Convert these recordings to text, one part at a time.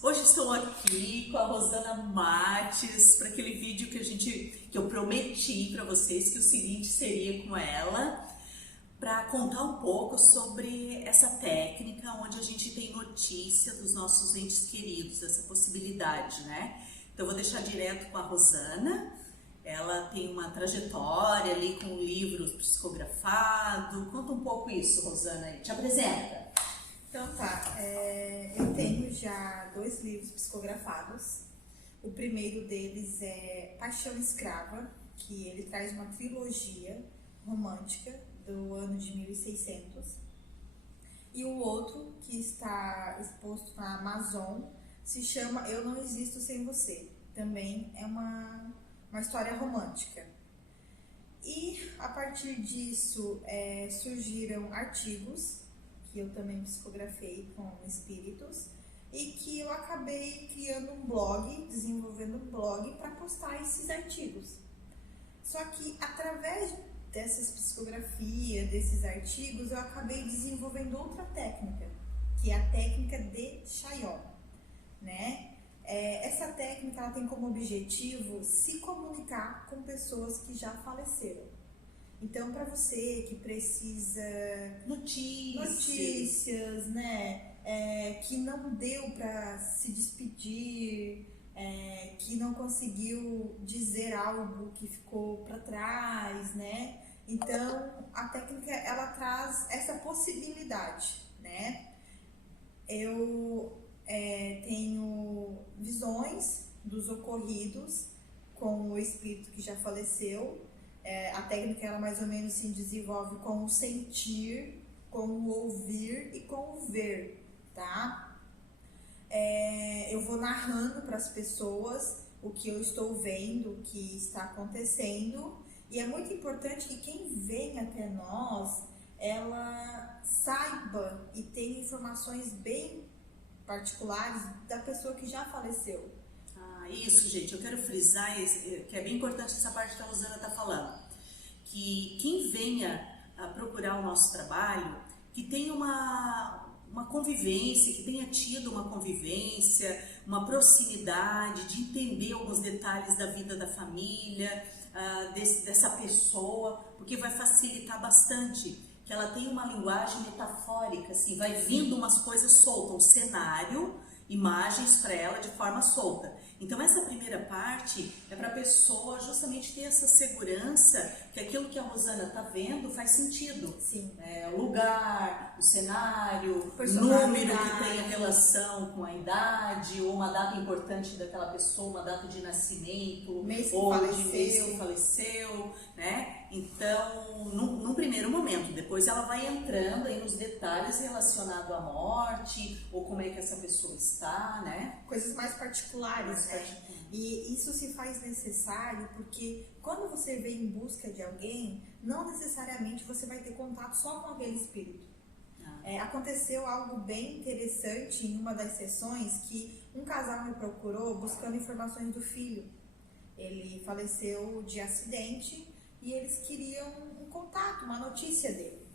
Hoje estou aqui com a Rosana Mates para aquele vídeo que eu prometi para vocês que o seguinte seria com ela, para contar um pouco sobre essa técnica onde a gente tem notícia dos nossos entes queridos, essa possibilidade, né? Então eu vou deixar direto com a Rosana. Ela tem uma trajetória ali com um livro psicografado. Conta um pouco isso, Rosana, te apresenta. Então tá, eu tenho já 2 livros psicografados. O primeiro deles é Paixão Escrava, que ele traz uma trilogia romântica do ano de 1600. E o outro, que está exposto na Amazon, se chama Eu Não Existo Sem Você. Também é uma história romântica. E a partir disso surgiram artigos que eu também psicografei com espíritos e que eu acabei criando um blog, desenvolvendo um blog para postar esses artigos. Só que através dessas psicografias, desses artigos, eu acabei desenvolvendo outra técnica, que é a técnica de Chaillot, né? Essa técnica ela tem como objetivo se comunicar com pessoas que já faleceram. Então, para você que precisa notícias, né, que não deu para se despedir, que não conseguiu dizer algo que ficou para trás, né? Então, a técnica ela traz essa possibilidade, né? Eu tenho visões dos ocorridos com o espírito que já faleceu. A técnica ela mais ou menos se desenvolve com o sentir, com o ouvir e com o ver, tá? Eu vou narrando para as pessoas o que eu estou vendo, o que está acontecendo, e é muito importante que quem vem até nós, ela saiba e tenha informações bem particulares da pessoa que já faleceu. Isso, gente, eu quero frisar que é bem importante essa parte que a Rosana está falando, que quem venha a procurar o nosso trabalho, que tenha uma convivência, que tenha tido uma convivência, uma proximidade, de entender alguns detalhes da vida da família, dessa pessoa, porque vai facilitar bastante, que ela tenha uma linguagem metafórica, assim, vai vindo umas coisas soltas, um cenário, imagens para ela de forma solta. Então essa primeira parte é para a pessoa justamente ter essa segurança que aquilo que a Rosana está vendo faz sentido. Sim. O lugar, o cenário, o número que tem a relação com a idade, ou uma data importante daquela pessoa, uma data de nascimento, ou de mês que faleceu, né? Então, num primeiro momento, depois ela vai entrando aí nos detalhes relacionados à morte, ou como é que essa pessoa está, né? Coisas mais particulares, E isso se faz necessário porque quando você vem em busca de alguém, não necessariamente você vai ter contato só com aquele espírito. Aconteceu algo bem interessante em uma das sessões que um casal me procurou buscando informações do filho. Ele faleceu de acidente e eles queriam um contato, uma notícia dele.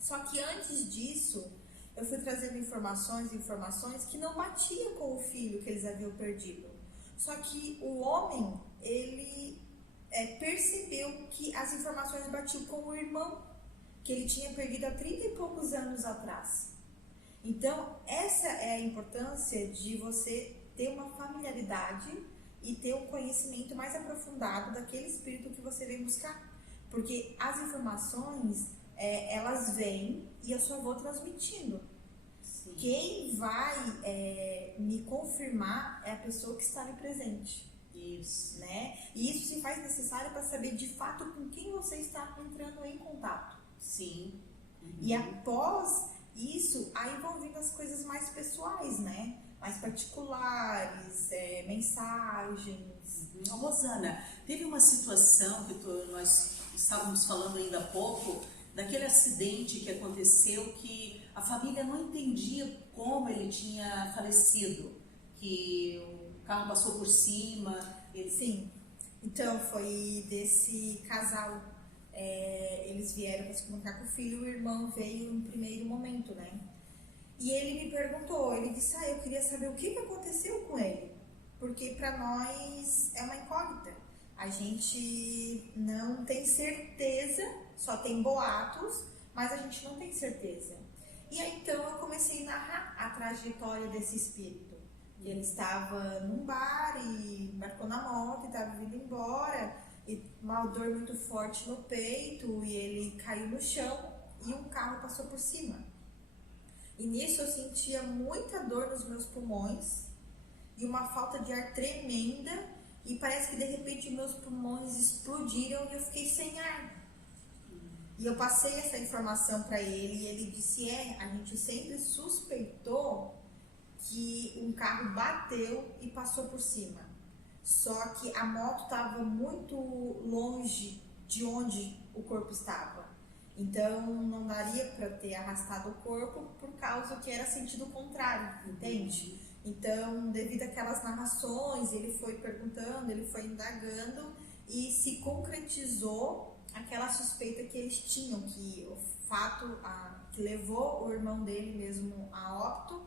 Só que antes disso, eu fui trazendo informações que não batiam com o filho que eles haviam perdido. Só que o homem, ele percebeu que as informações batiam com o irmão, que ele tinha perdido há 30 e poucos anos atrás. Então, essa é a importância de você ter uma familiaridade e ter um conhecimento mais aprofundado daquele espírito que você vem buscar. Porque as informações, elas vêm e eu só vou transmitindo. Sim. Quem vai me confirmar é a pessoa que está ali presente. Isso. Né? E isso se faz necessário para saber de fato com quem você está entrando em contato. Sim. Uhum. E após isso, aí vão vindo as coisas mais pessoais, né? Mais particulares, mensagens. Rosana, teve uma situação que nós estávamos falando ainda há pouco, daquele acidente que aconteceu que a família não entendia como ele tinha falecido, que o carro passou por cima. Sim, então foi desse casal, eles vieram para se comunicar com o filho, o irmão veio em primeiro momento, né? E ele me perguntou, ele disse, eu queria saber o que aconteceu com ele, porque para nós é uma incógnita. A gente não tem certeza, só tem boatos, mas a gente não tem certeza. E aí então eu comecei a narrar a trajetória desse espírito. Ele estava num bar e embarcou na moto e estava vindo embora, e uma dor muito forte no peito, e ele caiu no chão e um carro passou por cima. E nisso eu sentia muita dor nos meus pulmões e uma falta de ar tremenda, e parece que de repente meus pulmões explodiram e eu fiquei sem ar. E eu passei essa informação para ele e ele disse, a gente sempre suspeitou que um carro bateu e passou por cima. Só que a moto estava muito longe de onde o corpo estava. Então não daria para ter arrastado o corpo por causa que era sentido contrário, entende? Então, devido àquelas narrações, ele foi perguntando, ele foi indagando e se concretizou aquela suspeita que eles tinham, que o fato que levou o irmão dele mesmo a óbito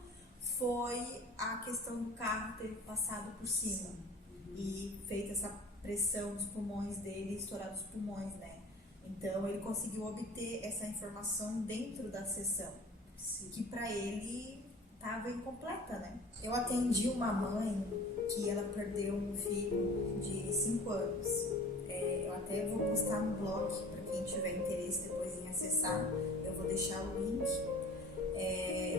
foi a questão do carro ter passado por cima e feito essa pressão nos pulmões dele, estourado os pulmões, né? Então ele conseguiu obter essa informação dentro da sessão, que para ele estava incompleta, né? Eu atendi uma mãe que ela perdeu um filho de 5 anos. Eu até vou postar no blog para quem tiver interesse depois em acessar. Eu vou deixar o link.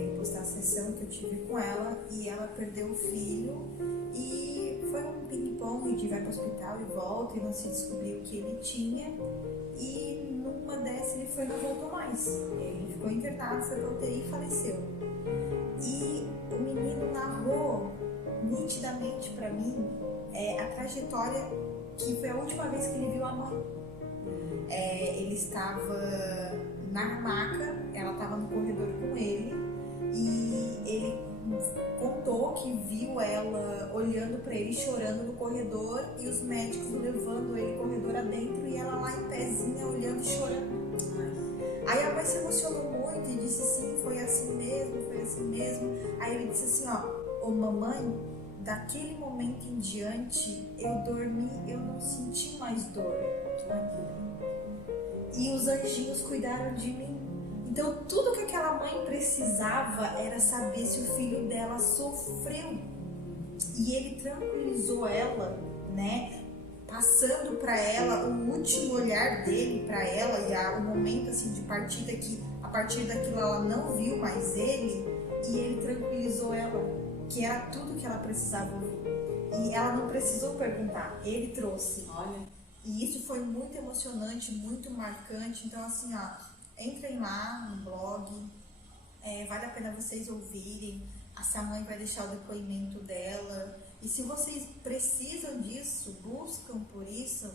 Vou postar a sessão que eu tive com ela e ela perdeu o filho e foi um ping-pong de vai para o hospital e volta e não se descobriu o que ele tinha. E numa dessas ele foi e não voltou mais. Ele ficou internado, foi para UTI e faleceu. E o menino narrou nitidamente para mim a trajetória que foi a última vez que ele viu a mãe. Ele estava na maca, ela estava no corredor com ele e ele contou que viu ela olhando para ele, chorando no corredor e os médicos levando ele corredor adentro e ela lá em pezinha olhando e chorando. Aí a mãe se emocionou muito e disse sim, foi assim mesmo, foi assim mesmo. Aí ele disse assim, ô mamãe, daquele momento em diante eu dormi, eu não senti mais dor. E os anjinhos cuidaram de mim. Então tudo que aquela mãe precisava era saber se o filho dela sofreu. E ele tranquilizou ela, né? Passando para ela o último olhar dele para ela e o momento assim de partida que a partir daquilo ela não viu mais ele, e ele tranquilizou ela que era tudo que ela precisava ouvir. E ela não precisou perguntar, ele trouxe. Olha. E isso foi muito emocionante, muito marcante. Então assim, entrem lá no blog, vale a pena vocês ouvirem. A Samãe vai deixar o depoimento dela. E se vocês precisam disso, buscam por isso,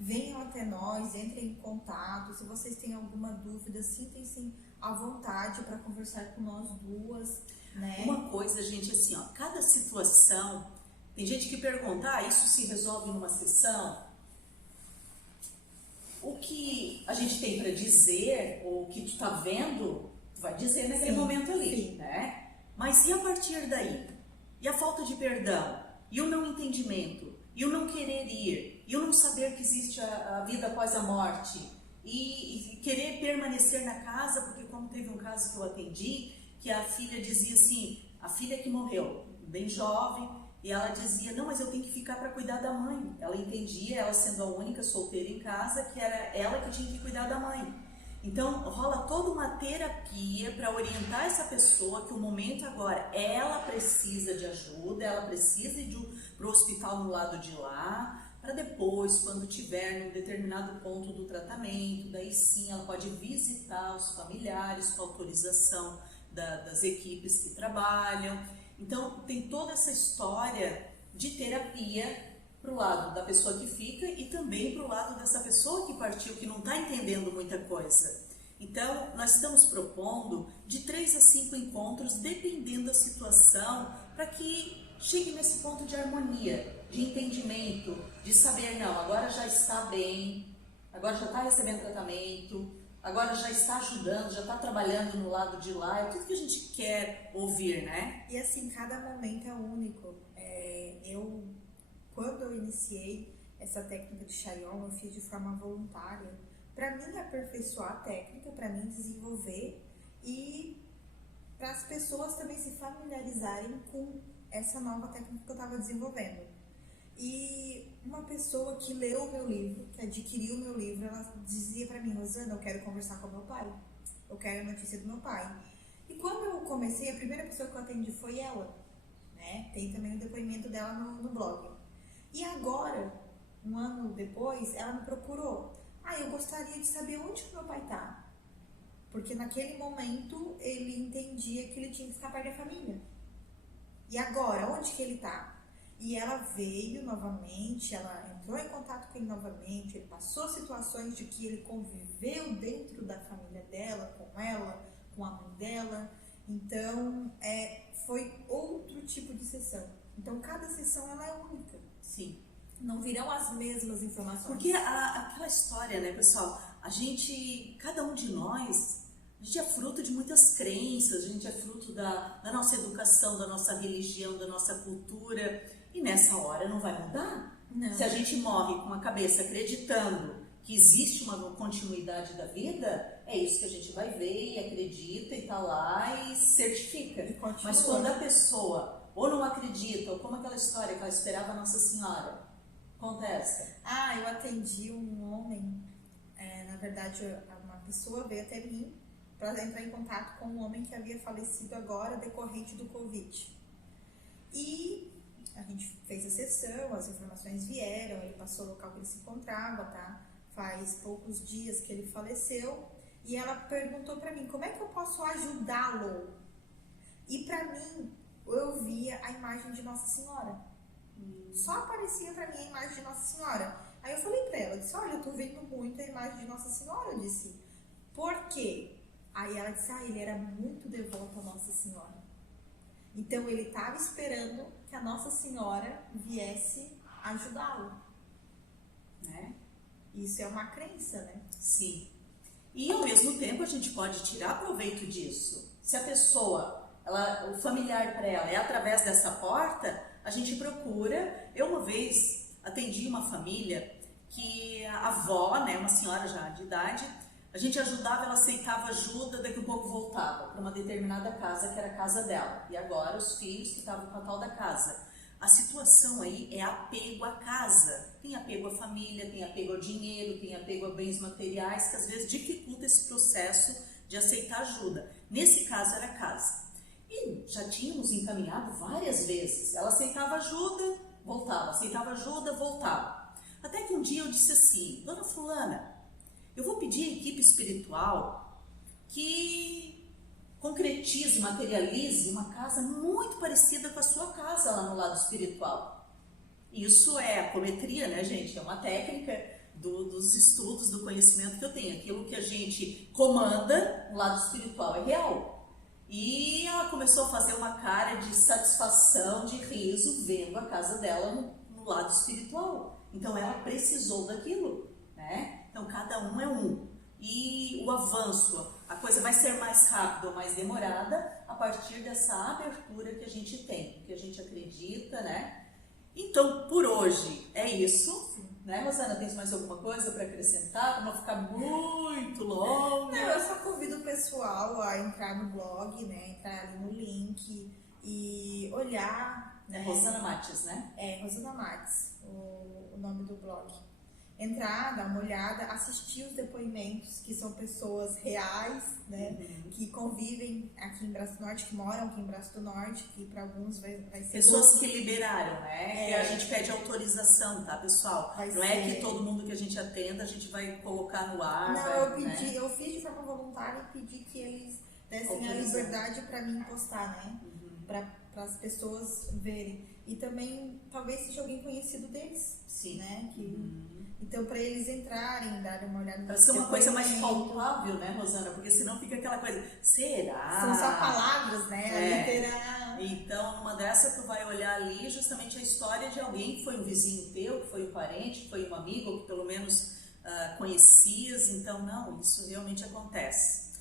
venham até nós, entrem em contato. Se vocês têm alguma dúvida, sintam-se à vontade para conversar com nós duas, né? Uma coisa, gente, assim, cada situação, tem gente que pergunta, isso se resolve numa sessão? O que a gente tem para dizer, ou o que tu tá vendo, tu vai dizer naquele momento ali, né? Mas e a partir daí? E a falta de perdão? E o não entendimento? E o não querer ir? E o não saber que existe a vida após a morte? E querer permanecer na casa, porque como teve um caso que eu atendi, que a filha dizia assim, a filha que morreu, bem jovem, e ela dizia, não, mas eu tenho que ficar para cuidar da mãe. Ela entendia, ela sendo a única solteira em casa, que era ela que tinha que cuidar da mãe. Então rola toda uma terapia para orientar essa pessoa que o momento agora, ela precisa de ajuda, ela precisa ir para o hospital no lado de lá, para depois, quando tiver num determinado ponto do tratamento, daí sim ela pode visitar os familiares com autorização das equipes que trabalham. Então tem toda essa história de terapia para o lado da pessoa que fica e também para o lado dessa pessoa que partiu, que não está entendendo muita coisa. Então nós estamos propondo de 3 a 5 encontros, dependendo da situação, para que chegue nesse ponto de harmonia, de entendimento, de saber, não, agora já está bem, agora já está recebendo tratamento, agora já está ajudando, já está trabalhando no lado de lá, é tudo que a gente quer ouvir, né? E assim, cada momento é único. Quando eu iniciei essa técnica de Chayon, eu fiz de forma voluntária, para mim aperfeiçoar a técnica, para mim desenvolver e para as pessoas também se familiarizarem com essa nova técnica que eu estava desenvolvendo. E uma pessoa que leu o meu livro, que adquiriu o meu livro, ela dizia para mim: Rosana, eu quero conversar com meu pai, eu quero a notícia do meu pai. E quando eu comecei, a primeira pessoa que eu atendi foi ela, né? Tem também o depoimento dela no blog. E agora, um ano depois, ela me procurou. Eu gostaria de saber onde que meu pai tá. Porque naquele momento ele entendia que ele tinha que ficar perto da família. E agora, onde que ele tá? E ela veio novamente, ela entrou em contato com ele novamente, ele passou situações de que ele conviveu dentro da família dela, com ela, com a mãe dela. Então, foi outro tipo de sessão. Então, cada sessão ela é única. Sim. Não virão as mesmas informações. Porque aquela história, né, pessoal? Cada um de nós, a gente é fruto de muitas crenças, a gente é fruto da nossa educação, da nossa religião, da nossa cultura. E nessa hora não vai mudar. Não. Se a gente morre com a cabeça acreditando que existe uma continuidade da vida, é isso que a gente vai ver e acredita e tá lá e certifica. Mas quando a pessoa ou não acredita, ou como aquela história que ela esperava a Nossa Senhora, acontece. Eu atendi um homem, na verdade uma pessoa veio até mim para entrar em contato com um homem que havia falecido agora decorrente do Covid. E a gente fez a sessão, as informações vieram, ele passou o local que ele se encontrava, tá? Faz poucos dias que ele faleceu, e ela perguntou para mim, como é que eu posso ajudá-lo? E para mim, eu via a imagem de Nossa Senhora. Só aparecia para mim a imagem de Nossa Senhora. Aí eu falei para ela, disse, olha, eu tô vendo muito a imagem de Nossa Senhora, eu disse, por quê? Aí ela disse, ele era muito devoto a Nossa Senhora. Então ele estava esperando que a Nossa Senhora viesse ajudá-lo, né? Isso é uma crença, né? Sim. E ao mesmo tempo a gente pode tirar proveito disso. Se a pessoa, o familiar para ela é através dessa porta, a gente procura. Eu uma vez atendi uma família que a avó, né, uma senhora já de idade, a gente ajudava, ela aceitava ajuda, daqui a pouco voltava para uma determinada casa que era a casa dela. E agora os filhos que estavam com a tal da casa. A situação aí é apego à casa. Tem apego à família, tem apego ao dinheiro, tem apego a bens materiais, que às vezes dificulta esse processo de aceitar ajuda. Nesse caso era a casa. E já tínhamos encaminhado várias vezes. Ela aceitava ajuda, voltava, aceitava ajuda, voltava. Até que um dia eu disse assim, dona fulana, eu vou pedir à equipe espiritual que concretize, materialize uma casa muito parecida com a sua casa lá no lado espiritual. Isso é apometria, né, gente? É uma técnica dos estudos, do conhecimento que eu tenho. Aquilo que a gente comanda no lado espiritual é real. E ela começou a fazer uma cara de satisfação, de riso, vendo a casa dela no lado espiritual. Então ela precisou daquilo, né? Então cada um é um. E o avanço, a coisa vai ser mais rápida ou mais demorada a partir dessa abertura que a gente tem, que a gente acredita, né? Então, por hoje é isso, né, Rosana? Tens mais alguma coisa para acrescentar, para não ficar muito longa? Não, eu só convido o pessoal a entrar no blog, né? Entrar ali no link e olhar. É Rosana Mates, né? É, Rosana Mates, o nome do blog. Entrar, dar uma olhada, assistir os depoimentos, que são pessoas reais, né? Que convivem aqui em Braço do Norte, que moram aqui em Braço do Norte, que para alguns vai ser... Pessoas que liberaram, né? E a gente pede autorização, tá, pessoal? Não é que todo mundo que a gente atenda, a gente vai colocar no ar. Não, eu fiz de forma voluntária e pedi que eles dessem a liberdade para mim postar, né? Para as pessoas verem. E também, talvez seja alguém conhecido deles. Sim. Né? Então, para eles entrarem, darem uma olhada... Para ser uma coisa mais palpável, né, Rosana? Porque senão fica aquela coisa, será? São só palavras, né? Literal. Então, numa dessa, tu vai olhar ali justamente a história de alguém que foi um vizinho teu, que foi um parente, que foi um amigo, ou que pelo menos conhecias, então não, isso realmente acontece.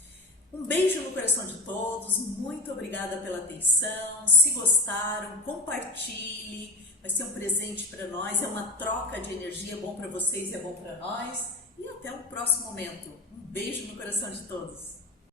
Um beijo no coração de todos, muito obrigada pela atenção, se gostaram, compartilhe, vai ser um presente para nós, é uma troca de energia, é bom para vocês, é bom para nós, e até o próximo momento. Um beijo no coração de todos.